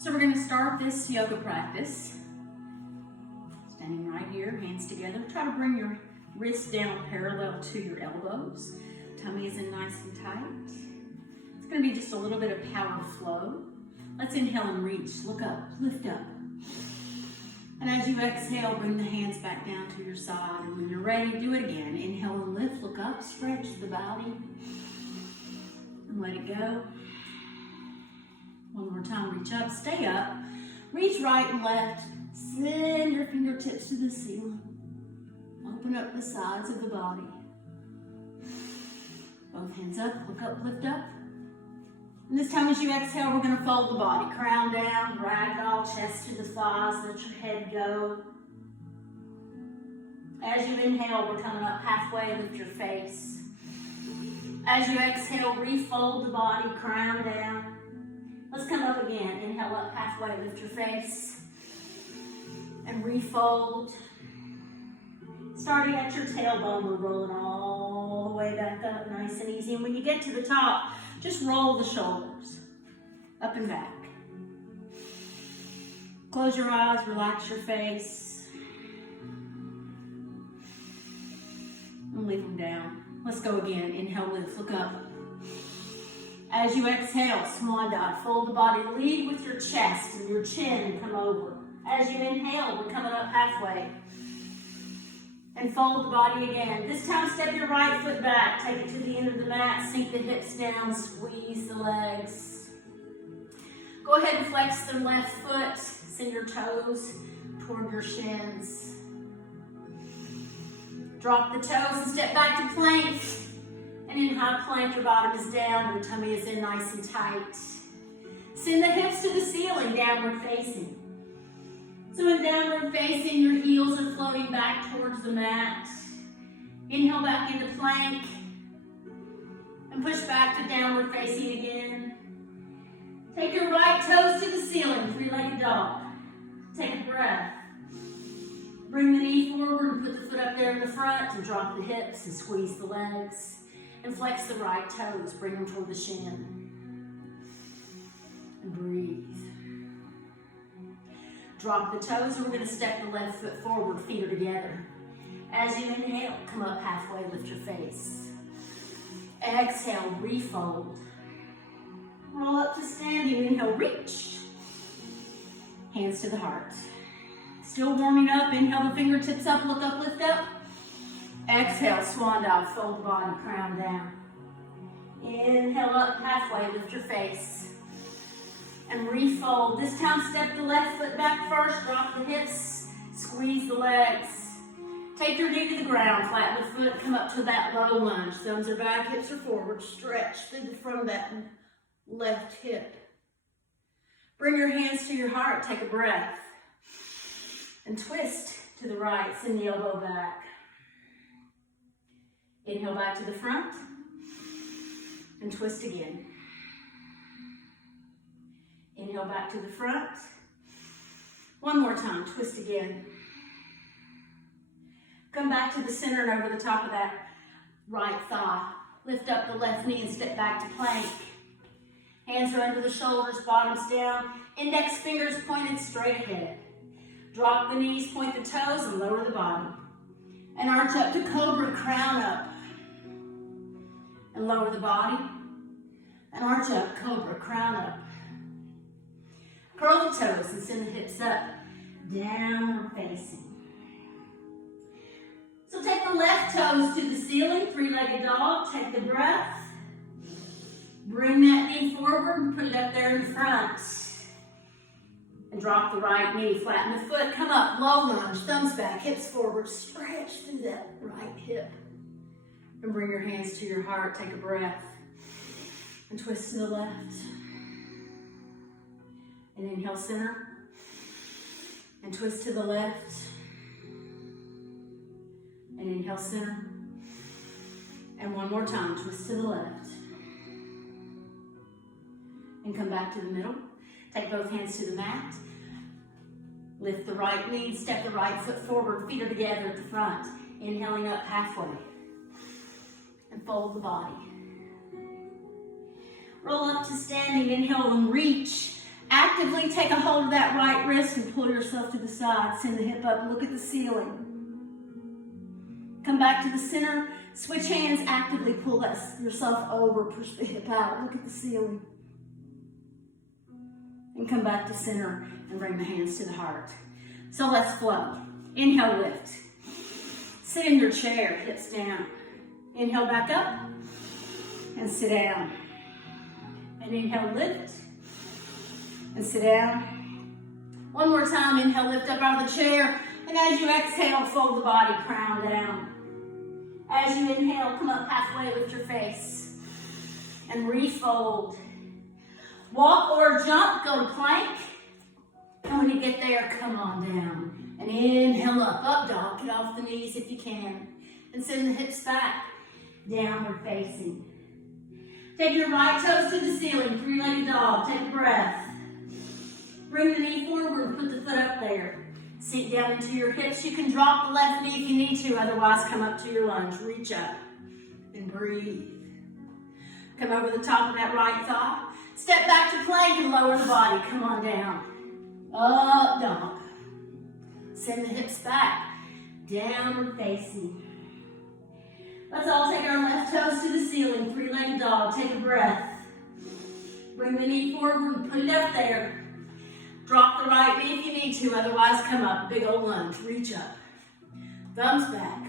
So we're going to start this yoga practice. Standing right here, hands together. Try to bring your wrists down parallel to your elbows. Tummy is in nice and tight. It's going to be just a little bit of power flow. Let's inhale and reach. Look up, lift up. And as you exhale, bring the hands back down to your side. And when you're ready, do it again. Inhale and lift, look up, stretch the body. And let it go. One more time, reach up, stay up. Reach right and left. Send your fingertips to the ceiling. Open up the sides of the body. Both hands up, look up, lift up. And this time as you exhale, we're going to fold the body. Crown down, ragdoll, chest to the thighs, let your head go. As you inhale, we're coming up halfway, lift your face. As you exhale, refold the body, crown down. Let's come up again. Inhale up halfway, lift your face. And refold. Starting at your tailbone, we're rolling all the way back up, nice and easy. And when you get to the top, just roll the shoulders up and back. Close your eyes, relax your face. And leave them down. Let's go again. Inhale, lift, look up. As you exhale, swan dive, fold the body, lead with your chest and your chin, come over. As you inhale, we're coming up halfway. And fold the body again. This time, step your right foot back, take it to the end of the mat, sink the hips down, squeeze the legs. Go ahead and flex the left foot, send your toes toward your shins. Drop the toes and step back to plank. And in high plank, your bottom is down, your tummy is in nice and tight. Send the hips to the ceiling, downward facing. So in downward facing, your heels are floating back towards the mat. Inhale back into plank. And push back to downward facing again. Take your right toes to the ceiling, three-legged dog. Take a breath. Bring the knee forward and put the foot up there in the front and drop the hips and squeeze the legs. And flex the right toes, bring them toward the shin. And breathe. Drop the toes, and we're going to step the left foot forward, feet are together. As you inhale, come up halfway, lift your face. Exhale, refold. Roll up to standing, inhale, reach. Hands to the heart. Still warming up, inhale the fingertips up, look up, lift up. Exhale, swan dive, fold the body, crown down. Inhale up halfway, lift your face. And refold. This time, step the left foot back first, drop the hips, squeeze the legs. Take your knee to the ground, flatten the foot, come up to that low lunge. Thumbs are back, hips are forward, stretch through the front of that left hip. Bring your hands to your heart, take a breath. And twist to the right, send the elbow back. Inhale back to the front, and twist again. Inhale back to the front. One more time, twist again. Come back to the center and over the top of that right thigh. Lift up the left knee and step back to plank. Hands are under the shoulders, bottoms down. Index fingers pointed straight ahead. Drop the knees, point the toes, and lower the body. And arch up to cobra, crown up. And lower the body. And arch up, cobra, crown up. Curl the toes and send the hips up, downward facing. So take the left toes to the ceiling, three-legged dog, take the breath. Bring that knee forward and put it up there in the front. And drop the right knee, flatten the foot, come up, low lunge, thumbs back, hips forward, stretch through that right hip. And bring your hands to your heart, take a breath. And twist to the left. And inhale center. And twist to the left. And inhale center. And one more time, twist to the left. And come back to the middle. Take both hands to the mat. Lift the right knee, step the right foot forward, feet are together at the front. Inhaling up halfway. And fold the body. Roll up to standing, inhale and reach. At Actively take a hold of that right wrist and pull yourself to the side. Send the hip up, look at the ceiling. Come back to the center. Switch hands, actively pull yourself over, push the hip out, look at the ceiling. And come back to center and bring the hands to the heart. So let's flow. Inhale, lift. Sit in your chair, hips down. Inhale back up and sit down. And inhale, lift and sit down. One more time, inhale, lift up out of the chair. And as you exhale, fold the body, crown down. As you inhale, come up halfway, lift your face. And refold. Walk or jump, go to plank. And when you get there, come on down. And inhale up dog. Get off the knees if you can. And send the hips back. Downward facing. Take your right toes to the ceiling, three-legged dog. Take a breath. Bring the knee forward, put the foot up there. Sink down into your hips. You can drop the left knee if you need to, otherwise come up to your lunge. Reach up and breathe. Come over the top of that right thigh. Step back to plank and lower the body. Come on down. Up dog. Send the hips back. Downward facing. Let's all take our left toes to the ceiling. Three-legged dog. Take a breath. Bring the knee forward and put it up there. Drop the right knee if you need to, otherwise come up. Big old lunge. Reach up. Thumbs back.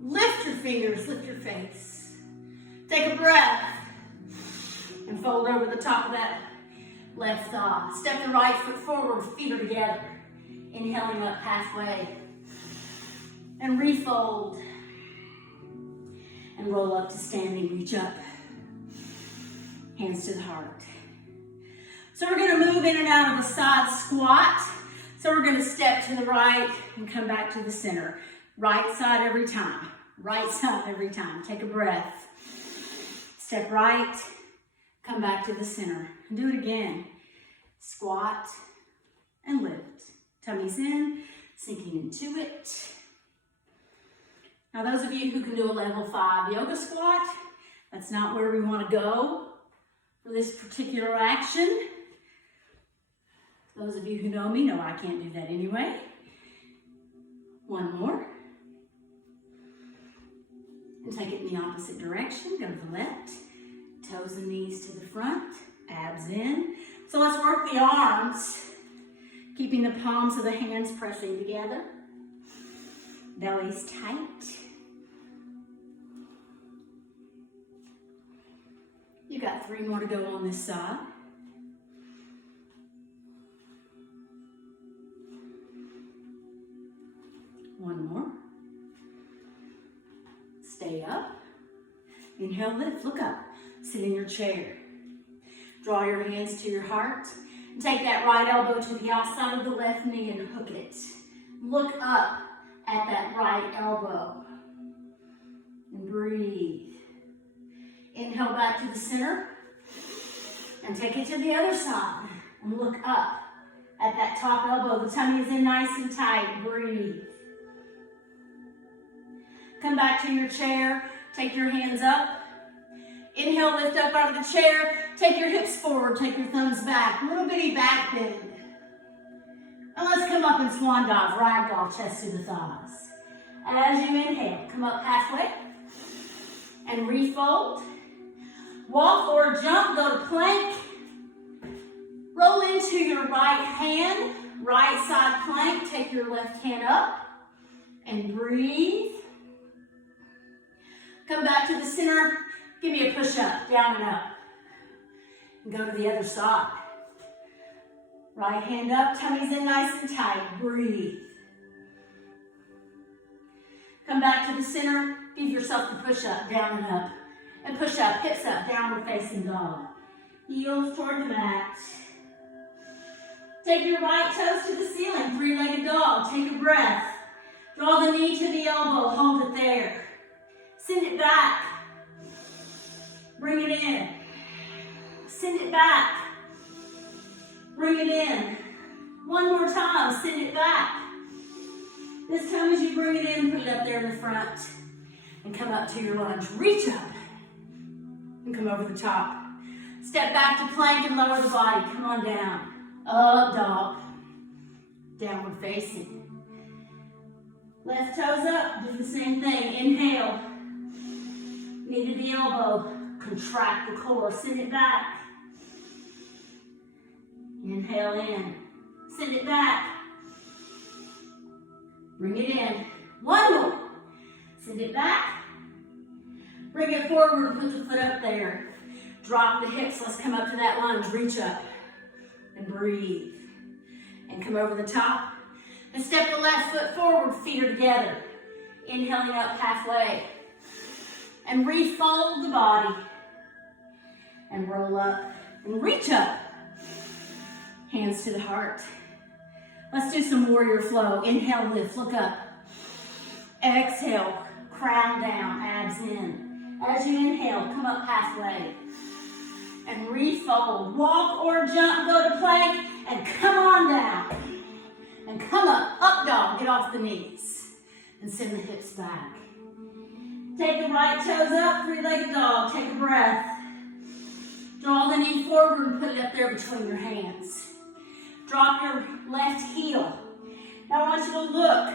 Lift your fingers. Lift your face. Take a breath. And fold over the top of that left thigh. Step the right foot forward. Feet are together. Inhaling up halfway. And refold. And roll up to standing. Reach up. Hands to the heart. So we're going to move in and out of a side squat. So we're going to step to the right and come back to the center. Right side every time. Right side every time. Take a breath. Step right. Come back to the center. And do it again. Squat and lift. Tummy's in. Sinking into it. Now those of you who can do a level 5 yoga squat, that's not where we want to go for this particular action. Those of you who know me know I can't do that anyway. One more. And take it in the opposite direction. Go to the left. Toes and knees to the front. Abs in. So let's work the arms. Keeping the palms of the hands pressing together. Belly's tight. You got 3 more to go on this side. One more. Stay up. Inhale, lift, look up. Sit in your chair. Draw your hands to your heart. And take that right elbow to the outside of the left knee and hook it. Look up at that right elbow. And breathe. Inhale back to the center. And take it to the other side. And look up at that top elbow. The tummy is in nice and tight. Breathe. Come back to your chair. Take your hands up. Inhale, lift up out of the chair. Take your hips forward. Take your thumbs back. Little bitty back bend. And let's come up in swan dive. Ragdoll, chest to the thighs. As you inhale, come up halfway. And refold. Walk or jump. Go to plank. Roll into your right hand. Right side plank. Take your left hand up. And breathe. Come back to the center. Give me a push-up, down and up. And go to the other side. Right hand up, tummy's in nice and tight. Breathe. Come back to the center. Give yourself the push-up, down and up. And push up, hips up, downward facing dog. Heels toward the mat. Take your right toes to the ceiling, three-legged dog. Take a breath. Draw the knee to the elbow, hold it there. Send it back. Bring it in. Send it back. Bring it in. One more time, send it back. This time as you bring it in, put it up there in the front. And come up to your lunge. Reach up. And come over the top. Step back to plank and lower the body. Come on down. Up dog. Downward facing. Left toes up, do the same thing. Inhale. Knee to the elbow. Contract the core. Send it back. Inhale in. Send it back. Bring it in. One more. Send it back. Bring it forward. Put the foot up there. Drop the hips. Let's come up to that lunge. Reach up. And breathe. And come over the top. And step the left foot forward. Feet are together. Inhaling up halfway. And refold the body. And roll up. And reach up. Hands to the heart. Let's do some warrior flow. Inhale, lift, look up. Exhale, crown down, abs in. As you inhale, come up halfway. And refold. Walk or jump, go to plank, and come on down. And come up dog, get off the knees. And send the hips back. Take the right toes up, three-legged dog. Take a breath. Draw the knee forward and put it up there between your hands. Drop your left heel. Now I want you to look.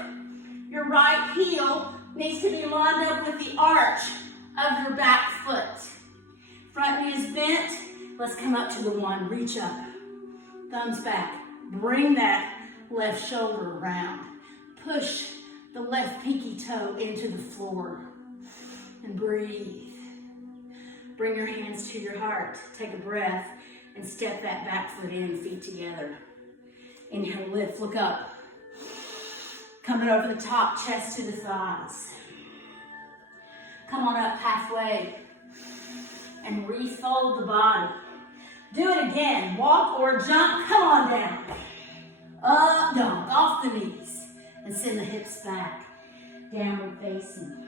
Your right heel needs to be lined up with the arch of your back foot. Front knee is bent. Let's come up to the one. Reach up. Thumbs back. Bring that left shoulder around. Push the left pinky toe into the floor. And breathe. Bring your hands to your heart. Take a breath and step that back foot in, feet together. Inhale, lift, look up. Coming over the top, chest to the thighs. Come on up halfway. And refold the body. Do it again. Walk or jump. Come on down. Up dog, off the knees. And send the hips back. Downward facing.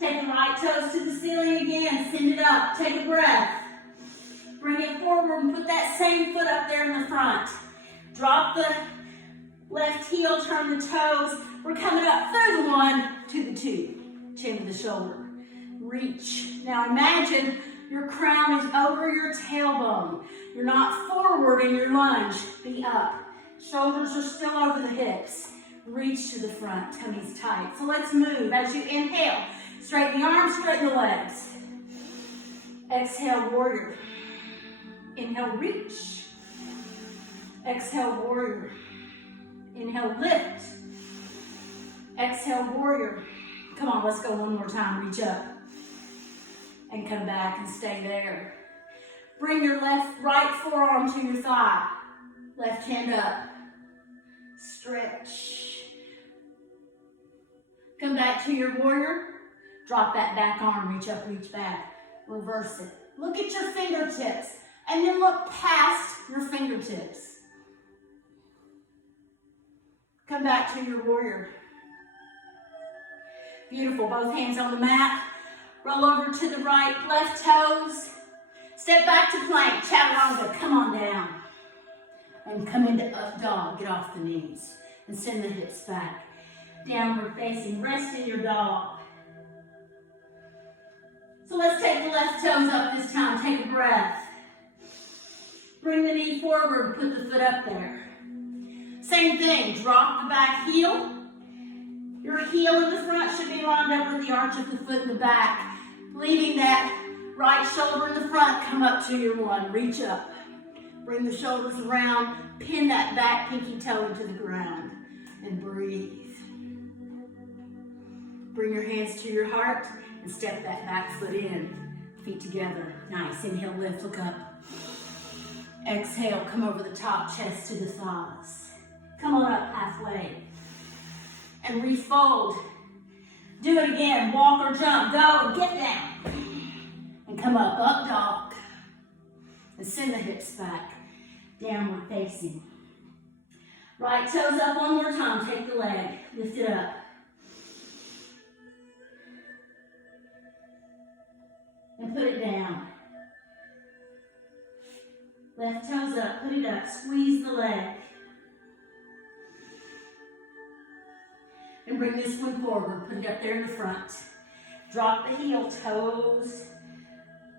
Take the right toes to the ceiling again. Send it up. Take a breath. Bring it forward and put that same foot up there in the front. Drop the left heel, turn the toes. We're coming up through the one to the two. Chin to the shoulder. Reach. Now imagine your crown is over your tailbone. You're not forward in your lunge. Be up. Shoulders are still over the hips. Reach to the front. Tummy's tight. So let's move. As you inhale, straighten the arms, straighten the legs. Exhale, warrior. Inhale, reach. Exhale, warrior. Inhale, lift. Exhale, warrior. Come on, let's go one more time. Reach up. And come back and stay there. Bring your right forearm to your thigh. Left hand up. Stretch. Come back to your warrior. Drop that back arm. Reach up, reach back. Reverse it. Look at your fingertips. And then look past your fingertips. Come back to your warrior. Beautiful. Both hands on the mat. Roll over to the right, left toes. Step back to plank. Chaturanga. Come on down. And come into up dog. Get off the knees. And send the hips back. Downward facing. Rest in your dog. So let's take the left toes up this time. Take a breath. Bring the knee forward, put the foot up there. Same thing, drop the back heel. Your heel in the front should be lined up with the arch of the foot in the back. Leaving that right shoulder in the front, come up to your one, reach up. Bring the shoulders around, pin that back pinky toe into the ground, and breathe. Bring your hands to your heart, and step that back foot in, feet together. Nice, inhale, lift, look up. Exhale, come over the top, chest to the thighs. Come on up halfway. And refold. Do it again, walk or jump, go, get down. And come up dog. And send the hips back, downward facing. Right toes up one more time, take the leg, lift it up. And put it down. Left toes up, put it up, squeeze the leg. And bring this one forward, put it up there in the front. Drop the heel, toes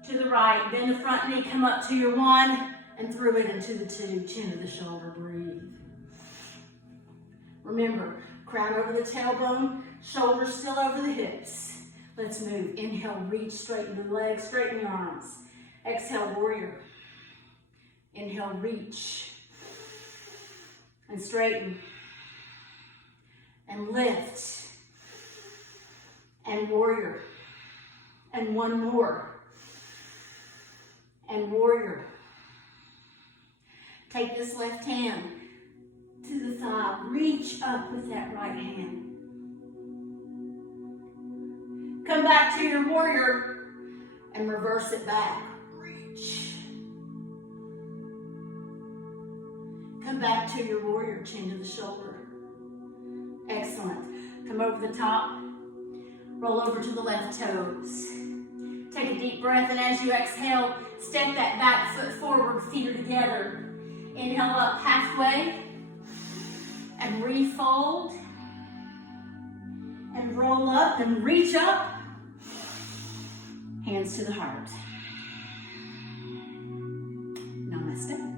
to the right, bend the front knee, come up to your one, and through it into the two, chin to the shoulder, breathe. Remember, crown over the tailbone, shoulders still over the hips. Let's move. Inhale, reach, straighten the legs, straighten your arms. Exhale, warrior. Inhale, reach. And straighten. And lift. And warrior. And one more. And warrior. Take this left hand to the thigh. Reach up with that right hand. Come back to your warrior and reverse it back. Reach. Come back to your warrior, chin to the shoulder. Excellent. Come over the top. Roll over to the left toes. Take a deep breath, and as you exhale, step that back foot forward, feet are together. Inhale up halfway and refold and roll up and reach up. Hands to the heart. Namaste.